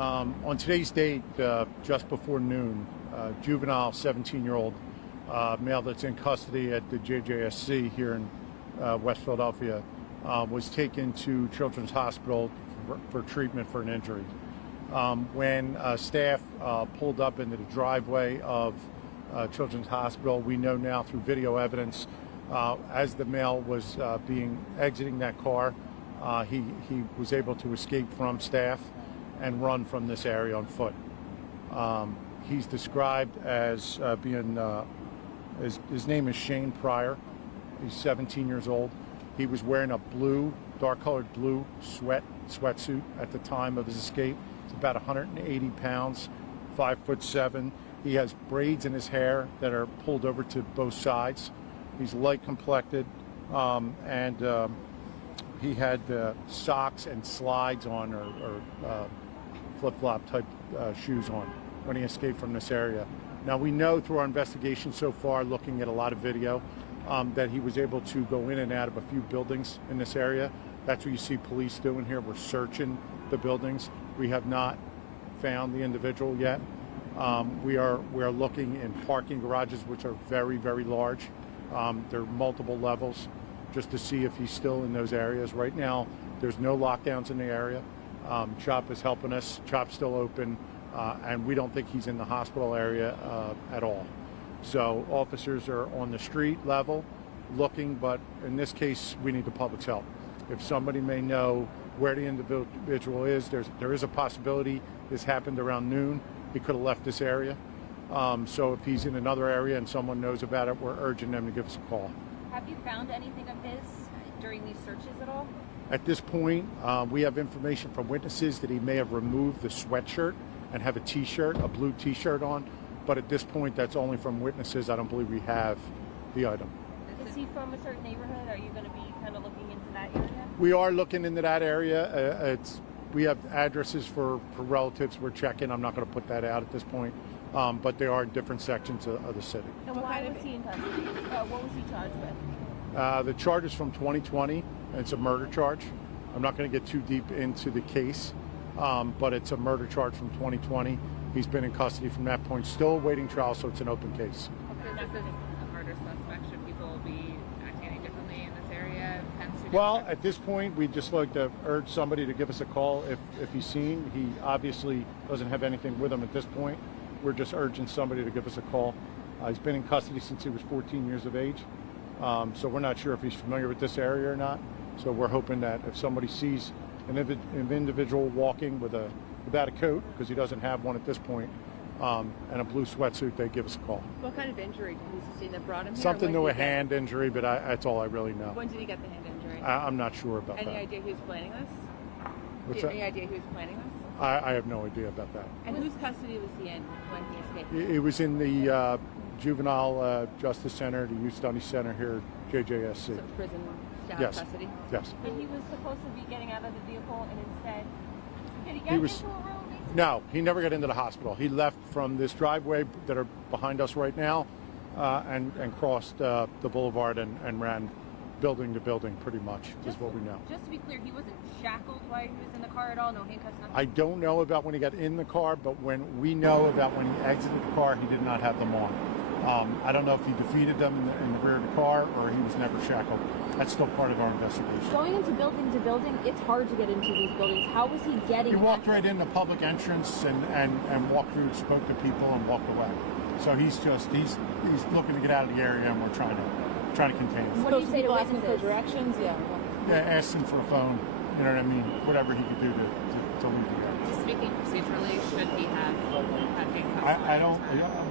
On today's date, just before noon, juvenile 17-year-old male that's in custody at the JJSC here in West Philadelphia was taken to Children's Hospital for treatment for an injury. When staff pulled up into the driveway of Children's Hospital, we know now through video evidence, as the male was exiting that car, he was able to escape from staff and run from this area on foot. He's described as being, his name is Shane Pryor. He's 17 years old. He was wearing a dark-colored blue sweatsuit at the time of his escape. He's about 180 pounds, 5'7". He has braids in his hair that are pulled over to both sides. He's light complected, and he had socks and slides on, or flip-flop type shoes on when he escaped from this area. Now, we know through our investigation so far, looking at a lot of video, that he was able to go in and out of a few buildings in this area. That's what you see police doing here. We're searching the buildings. We have not found the individual yet. We are looking in parking garages, which are very, very large. There are multiple levels, just to see if he's still in those areas. Right now, there's no lockdowns in the area. CHOP is helping us. CHOP's still open, and we don't think he's in the hospital area at all. So officers are on the street level looking, but in this case, we need the public's help. If somebody may know where the individual is, there is a possibility this happened around noon. He could have left this area. So if he's in another area and someone knows about it, we're urging them to give us a call. Have you found anything of his during these searches at all? At this point, we have information from witnesses that he may have removed the sweatshirt and have a t-shirt, a blue t-shirt on. But at this point, that's only from witnesses. I don't believe we have the item. Is he from a certain neighborhood? Are you going to be kind of looking into that area? We are looking into that area. We have addresses for relatives we're checking. I'm not going to put that out at this point. But they are in different sections of the city. And why was he in custody? What was he charged with? The charge is from 2020, and it's a murder charge. I'm not going to get too deep into the case, but it's a murder charge from 2020. He's been in custody from that point, still awaiting trial, so it's an open case. Okay, this is a murder suspect. Should people be acting any differently in this area? Well, at this point, we'd just like to urge somebody to give us a call if he's seen. He obviously doesn't have anything with him at this point. We're just urging somebody to give us a call. He's been in custody since he was 14 years of age, so we're not sure if he's familiar with this area or not. So we're hoping that if somebody sees an individual walking without a coat, because he doesn't have one at this point, and a blue sweatsuit, they give us a call. What kind of injury did he sustain that brought him here? Something to a hand injury, but that's all I really know. When did he get the hand injury? I'm not sure about that. Any idea who's planning this? What's that? Any idea who's planning this? I have no idea about that. And whose custody was he in when he escaped? It was in the Juvenile Justice Center, the Youth Study Center here, JJSC. So prison staff Yes. custody? Yes. And he was supposed to be getting out of the vehicle, and instead, did he get He into was- a room? Basically? No, he never got into the hospital. He left from this driveway that are behind us right now and crossed the boulevard and ran building to building pretty much, is what we know. Just to be clear, he wasn't shackled while he was in the car at all? No handcuffs, nothing? I don't know about when he got in the car, but when we know about when he exited the car, he did not have them on. I don't know if he defeated them in the rear of the car or he was never shackled. That's still part of our investigation. Going into building to building, it's hard to get into these buildings. How was he getting? He walked right in the public entrance and walked through, spoke to people, and walked away. So he's looking to get out of the area, and we're trying to contain him. What do you say to asking for witnesses? directions? Yeah. Yeah, asked him for a phone. You know what I mean? Whatever he could do to leave the area. Just speaking procedurally, should he have handcuffs? I don't.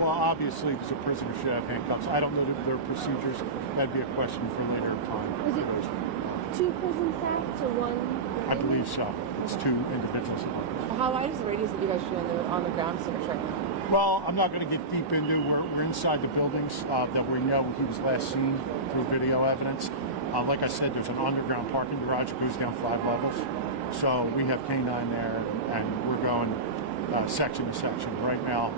Well, obviously, because a prisoner should have handcuffs. I don't know their procedures. That'd be a question for later time. Was it 2 prison staffs or 1? I believe so. It's 2 individuals. How wide is the radius that you guys should on the ground search right now? Well, I'm not going to get deep into. We're inside the buildings that we know he was last seen through video evidence. Like I said, there's an underground parking garage that goes down 5 levels. So we have K9 there, and we're going section to section. Right now,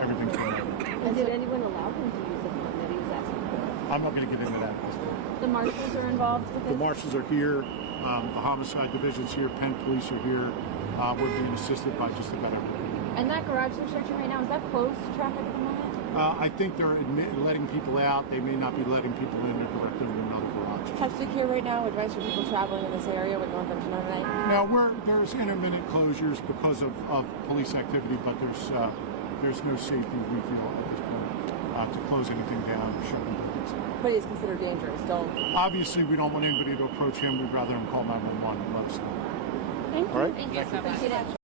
everything's going on. And did anyone allow him to use the phone that he was asking for? I'm not going to get into that at this point. The marshals are involved with The this? marshals are here. The homicide division's here. Penn Police are here. we're being assisted by just about everything. And that garage restriction right now, is that closed to traffic at the moment? I think they're letting people out. They may not be letting people in. They're directing them to another garage. Have secure right now advice for people traveling in this area with going from tonight tonight? Now, there's intermittent closures because of police activity, but there's no safety, we feel, at this point, to close anything down or shut buildings. But it's considered dangerous. Don't. Obviously, we don't want anybody to approach him. We'd rather him call 911 and let us know. Thank you. All right? Thank you so much. Appreciate it.